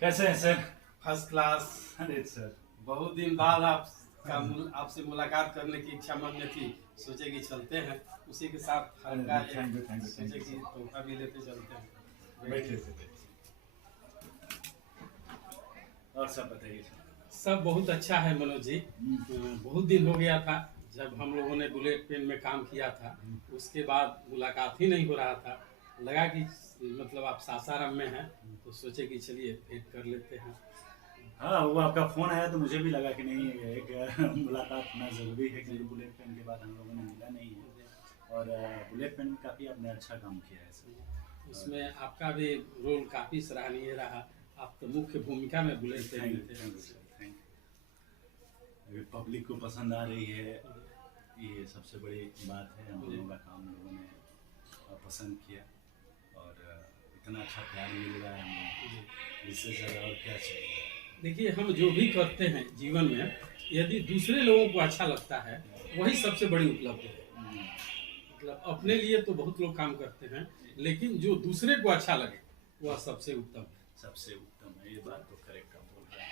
कैसे हैं sir? First class. अरे सर, बहुत दिन बाद आपसे मुलाकात करने की इच्छा मन में थी। सोचे कि चलते हैं, उसी के साथ हल्का थैंक यू सोचे कि तोहफा भी लेते चलते हैं। बैठिए सर। और सब बताइए सर। सब बहुत अच्छा है मनोज जी। बहुत दिन हो गया था जब हम लोगों ने बुलेट पेन में काम किया था। उसके बाद मुलाकात ही नहीं हो रहा था। लगा कि मतलब आप सासाराम में हैं, तो सोचे कि चलिए भेंट कर लेते हैं। हाँ, वो आपका फ़ोन आया तो मुझे भी लगा कि नहीं, एक मुलाकात होना ज़रूरी है क्योंकि बुलेट पेन के बाद हम लोगों ने मिला नहीं है। और बुलेट पेन में काफ़ी आपने अच्छा काम किया है सर। उसमें आपका भी रोल काफ़ी सराहनीय रहा। आप तो मुख्य भूमिका में बुलेट पेन में थे। Thank you sir, thank you. Public को पसंद आ रही है, ये सबसे बड़ी बात है। हम लोगों का काम लोगों ने पसंद किया और इतना अच्छा प्यार मिल रहा है हम लोगों को, इससे ज़्यादा और क्या चाहिए। देखिए, हम जो भी करते हैं जीवन में, यदि दूसरे लोगों को अच्छा लगता है, वही सबसे बड़ी उपलब्धि है। मतलब अपने लिए तो बहुत लोग काम करते हैं, लेकिन जो दूसरे को अच्छा लगे वह सबसे उत्तम है। सबसे उत्तम है, ये बात तो करेक्ट आप बोल रहे हैं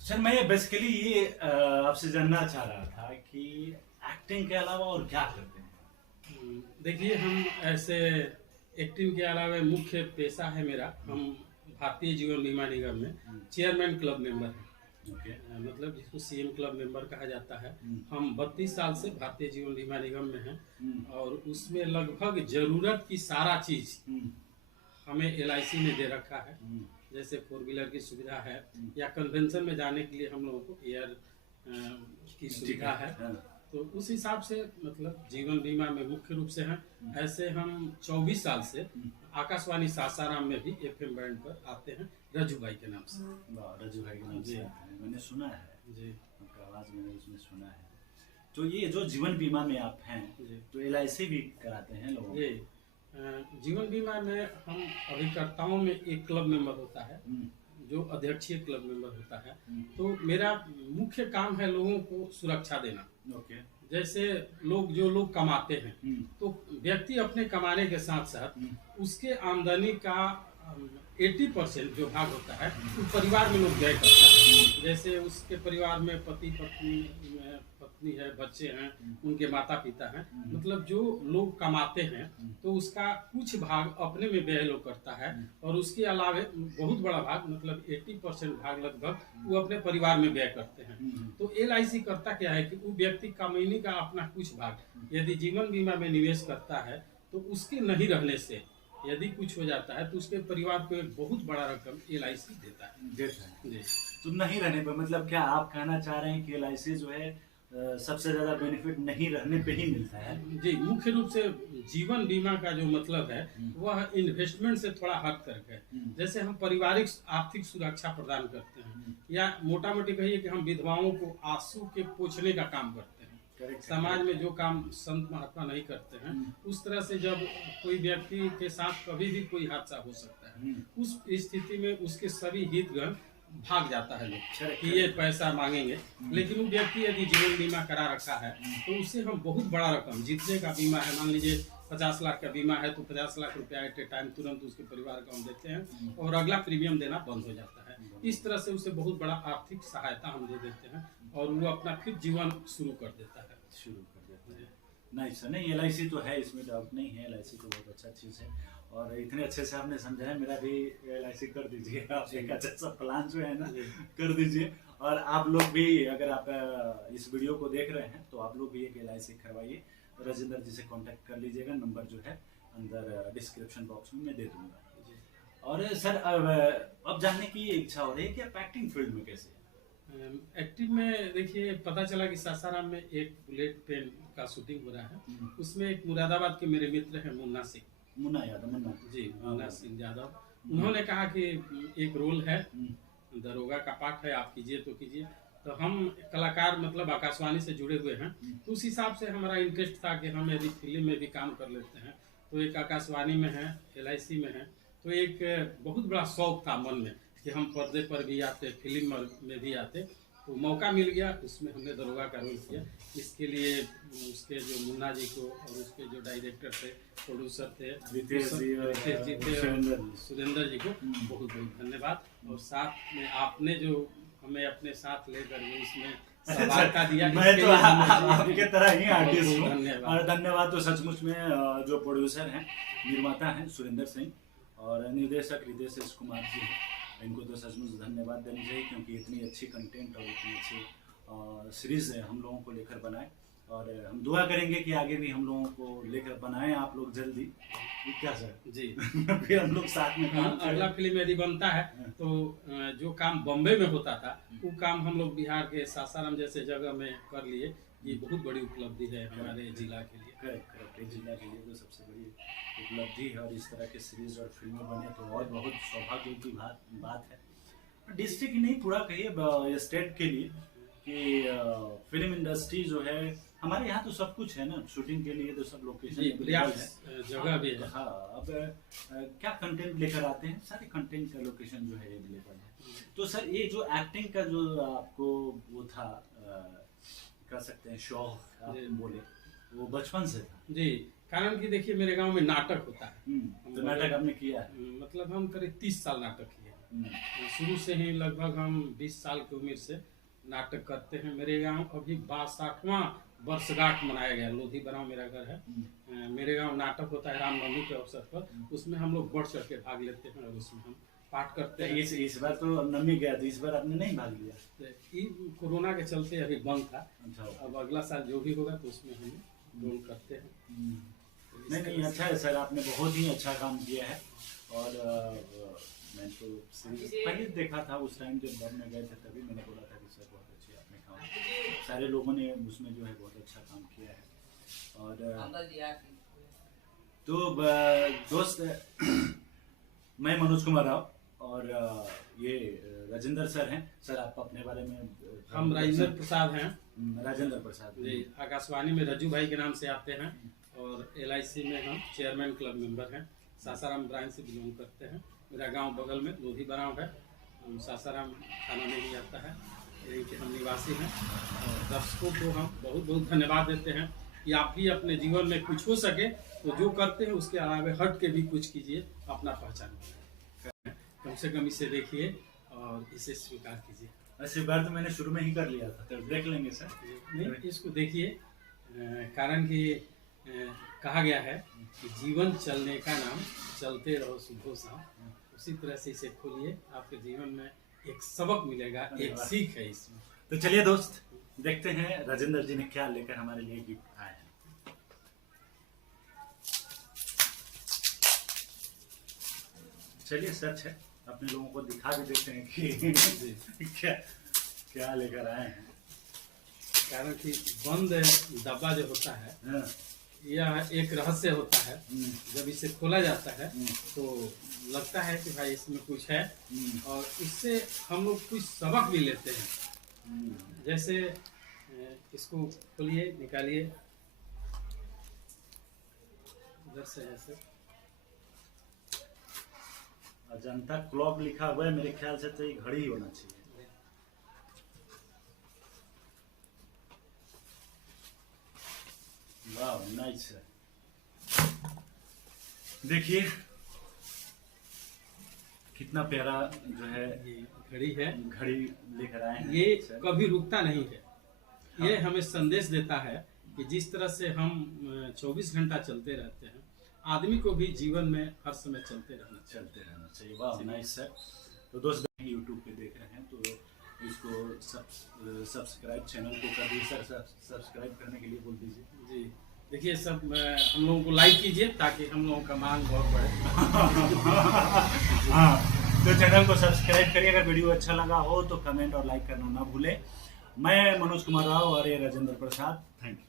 सर। मैं बेसिकली ये आपसे जानना चाह रहा था कि एक्टिंग के अलावा और क्या करते हैं? देखिए, हम ऐसे एक्टिंग के अलावा मुख्य पेशा है मेरा। हम भारतीय जीवन बीमा निगम में चेयरमैन क्लब मेंबर हैं। ओके। मतलब जिसको सीएम क्लब मेंबर कहा जाता है। हम 32 साल से भारतीय जीवन बीमा निगम में हैं और उसमें लगभग जरूरत की सारा चीज हमें एलआईसी ने दे रखा है। जैसे 4 व्हीलर की सुविधा है या कन्वेंशन में जाने के लिए हम लोगों को एयर की सुविधा है। तो उस हिसाब से मतलब जीवन बीमा में मुख्य रूप से हैं। ऐसे हम 24 साल से आकाशवाणी सासाराम में भी एफएम बैंड पर आते हैं, रज्जू भाई के नाम से। रज्जू भाई के नाम से आते हैं, मैंने सुना है जी। आपका आवाज़ मैंने उसमें सुना है। तो ये जो जीवन बीमा में आप हैं, तो एलआईसी भी कराते हैं लोगों ये जीवन बीमा में हम अभिकर्ताओं में एक क्लब मेंबर होता है, जो अध्यक्षीय क्लब मेंबर होता है। तो मेरा मुख्य काम है लोगों को सुरक्षा देना। ओके। जैसे जो लोग कमाते हैं, तो व्यक्ति अपने कमाने के साथ साथ उसके आमदनी का 80% जो भाग होता है वो परिवार में लोग व्यय करता है। जैसे उसके परिवार में पति पत्नी है, बच्चे हैं, उनके माता पिता हैं। मतलब जो लोग कमाते हैं तो उसका कुछ भाग अपने में व्यय लोग करता है और उसके अलावा बहुत बड़ा भाग मतलब 80% भाग लगभग वो अपने परिवार में व्यय करते हैं। तो एलआईसी करता क्या है कि वो व्यक्ति कमाने का अपना कुछ भाग यदि जीवन बीमा में निवेश करता है तो उसके नहीं रहने से यदि कुछ हो जाता है तो उसके परिवार को एक बहुत बड़ा रकम एलआईसी देता है। जी। तो नहीं रहने पर मतलब क्या आप कहना चाह रहे हैं कि एलआईसी जो है सबसे ज्यादा बेनिफिट नहीं रहने पे ही मिलता है? जी, मुख्य रूप से जीवन बीमा का जो मतलब है वह इन्वेस्टमेंट से थोड़ा हट करके है। जैसे हम पारिवारिक आर्थिक सुरक्षा प्रदान करते हैं या मोटा मोटी कहिए कि हम विधवाओं को आंसू के पोंछने का काम करते हैं। समाज में जो काम संत महात्मा नहीं करते हैं, उस तरह से जब कोई व्यक्ति के साथ कभी भी कोई हादसा हो सकता है, उस स्थिति में उसके सभी हितगण भाग जाता है लोग कि ये पैसा मांगेंगे। लेकिन वो व्यक्ति यदि जीवन बीमा करा रखा है तो उससे हम बहुत बड़ा रकम जितने का बीमा है, मान लीजिए 50 लाख का बीमा है तो 50 लाख रुपया एट ए टाइम तुरंत उसके परिवार को हम देते हैं और अगला प्रीमियम देना बंद हो जाता है। इस तरह से उसे बहुत बड़ा आर्थिक सहायता हम दे देते हैं और वो अपना फिर जीवन शुरू कर देता है। नहीं सर, नहीं एलआईसी तो है, इसमें डाउट नहीं है। एलआईसी तो बहुत अच्छा चीज़ है और इतने अच्छे से आपने समझाया, मेरा भी एलआईसी कर दीजिए। आप एक अच्छा सा प्लान जो है ना कर दीजिए। और आप लोग भी अगर आप इस वीडियो को देख रहे हैं तो आप लोग भी एक एलआईसी करवाइए। राजेंद्र जी से कांटेक्ट कर लीजिएगा, नंबर जो है अंदर डिस्क्रिप्शन बॉक्स में मैं दे दूंगा। और सर अब जानने की इच्छा हो रही है कि आप एक्टिंग फील्ड में कैसे? एक्टिव में देखिए, पता चला कि सासाराम में एक बुलेट पेन का शूटिंग हो रहा है। उसमें एक मुरादाबाद के मेरे मित्र हैं मुन्ना सिंह यादव। उन्होंने कहा कि एक रोल है, दरोगा का पाठ है, आप कीजिए तो कीजिए। तो हम कलाकार मतलब आकाशवाणी से जुड़े हुए हैं, तो उस हिसाब से हमारा इंटरेस्ट था कि हम यदि फिल्म में भी काम कर लेते हैं। तो एक आकाशवाणी में है, एलआईसी में है, तो एक बहुत बड़ा शौक था मन में कि हम पर्दे पर भी आते, फिल्म में भी आते। तो मौका मिल गया, उसमें हमने दरोगा का रोल किया। इसके लिए उसके जो मुन्ना जी को और उसके जो डायरेक्टर थे, प्रोड्यूसर थे, रितेश जी और सुरेंद्र जी को बहुत बहुत धन्यवाद। और साथ में आपने जो हमें अपने साथ लेकर इसमें सहभागिता दिया, मैं तो आपके तरह ही आर्टिस्ट हूँ। धन्यवाद। और धन्यवाद तो सचमुच में जो प्रोड्यूसर हैं, निर्माता हैं सुरेंद्र सिंह, और निर्देशक रितेश कुमार जी हैं, इनको तो सचमुच धन्यवाद देना चाहिए, क्योंकि इतनी अच्छी कंटेंट और इतनी अच्छी सीरीज हम लोगों को लेकर बनाए। और हम दुआ करेंगे कि आगे भी हम लोगों को लेकर बनाएं आप लोग जल्दी। क्या सर जी फिर हम लोग साथ में काम करें। अगला फिल्म यदि बनता है तो जो काम बॉम्बे में होता था वो काम हम लोग बिहार के सासाराम जैसे जगह में कर लिए। ये बहुत बड़ी उपलब्धि है हमारे जिला के लिए। करेक्ट, जिला के लिए तो सबसे बड़ी उपलब्धि है। और इस तरह के सीरीज और फिल्में बने तो और बहुत सौभाग्य की बात है। डिस्ट्रिक्ट नहीं, पूरा कहिए स्टेट के लिए, कि फिल्म इंडस्ट्री जो है हमारे यहाँ तो सब कुछ है ना, शूटिंग के लिए तो सब लोकेशन जगह भी है। हाँ, अब क्या कंटेंट लेकर आते हैं, सारे कंटेंट का लोकेशन जो है अवेलेबल है। तो सर ये जो एक्टिंग का जो आपको वो था, कह सकते हैं शौक आप बोले, वो बचपन से था? जी, कारण कि देखिए मेरे गांव में नाटक होता है। तो नाटक आपने किया है? मतलब हम करीब 30 साल नाटक किए। शुरू से ही लगभग हम 20 साल की उम्र से नाटक करते हैं। मेरे गांव अभी 62वां वर्षगांठ मनाया गया। लोधी बनाओ मेरा घर है। मेरे गांव नाटक होता है रामनवमी के अवसर पर, उसमें हम लोग बढ़ चढ़ के भाग लेते हैं और उसमें हम पाठ करते हैं। इस बार तो नवमी गया था, इस बार आपने नहीं भाग लिया? कोरोना के चलते अभी बंद था। अच्छा। अब अगला साल जो भी होगा तो उसमें हम रोल करते हैं। नहीं, अच्छा है सर, आपने बहुत ही अच्छा काम किया है। और मैं तो पहले देखा था उस टाइम जब बम में गए थे, तभी मैंने बोला था कि सर बहुत अच्छे आपने काम, सारे लोगों ने उसमें जो है बहुत अच्छा काम किया है। और तो दोस्त मैं मनोज कुमार राव, और ये राजेंद्र सर हैं। सर आप अपने बारे में? हम राजेंद्र प्रसाद हैं। राजेंद्र प्रसाद जी, आकाशवाणी में रज्जू भाई के नाम से आते हैं, और LIC में हम चेयरमैन क्लब मेंबर हैं। सासाराम ब्रांच से बिलोंग करते हैं। मेरा गांव बगल में लोधी बनाव है, सासाराम थाना में ही आता है, यहीं के हम निवासी हैं। और दर्शकों को हम बहुत बहुत धन्यवाद देते हैं कि आप भी अपने जीवन में कुछ हो सके तो जो करते हैं उसके अलावा हट के भी कुछ कीजिए, अपना पहचान कम से कम इसे देखिए और इसे स्वीकार कीजिए। स्वीकार तो मैंने शुरू में ही कर लिया था, तो देख लेंगे सर। नहीं, इसको देखिए, कारण कि कहा गया है कि जीवन चलने का नाम, चलते रहो सुबह शाम। उसी तरह से इसे खोलिए, आपके जीवन में एक सबक मिलेगा, एक सीख है इसमें। तो चलिए दोस्त, देखते हैं राजेंद्र जी ने क्या लेकर हमारे लिए गिफ्ट आए हैं। चलिए, सच है, अपने लोगों को दिखा भी देते हैं कि क्या लेकर आए हैं। कारण कि बंद डब्बा जो होता है यह एक रहस्य होता है। जब इसे खोला जाता है तो लगता है कि भाई इसमें कुछ है, और इससे हम लोग कुछ सबक भी लेते हैं। जैसे इसको खोलिए, निकालिए, इधर से ऐसे अजंता क्लॉक लिखा हुआ है, मेरे ख्याल से तो ये घड़ी ही होना चाहिए। वाह, नाइस है। देखिए कितना प्यारा जो है घड़ी है, घड़ी लेकर आए हैं। ये कभी रुकता नहीं है। हाँ। ये हमें संदेश देता है कि जिस तरह से हम 24 घंटा चलते रहते हैं, आदमी को भी जीवन में हर समय चलते रहना चाहिए। वाह, नाइस सर। तो दोस्त यूट्यूब पे देख रहे हैं तो इसको सब्सक्राइब चैनल को कर दीजिए सर, सब्सक्राइब करने के लिए बोल दीजिए। जी, देखिए सब हम लोगों को लाइक कीजिए ताकि हम लोगों का मांग बहुत बढ़े। हाँ, तो चैनल को सब्सक्राइब करिए। अगर वीडियो अच्छा लगा हो तो कमेंट और लाइक करना ना भूले। मैं मनोज कुमार राव और ये राजेंद्र प्रसाद, थैंक यू।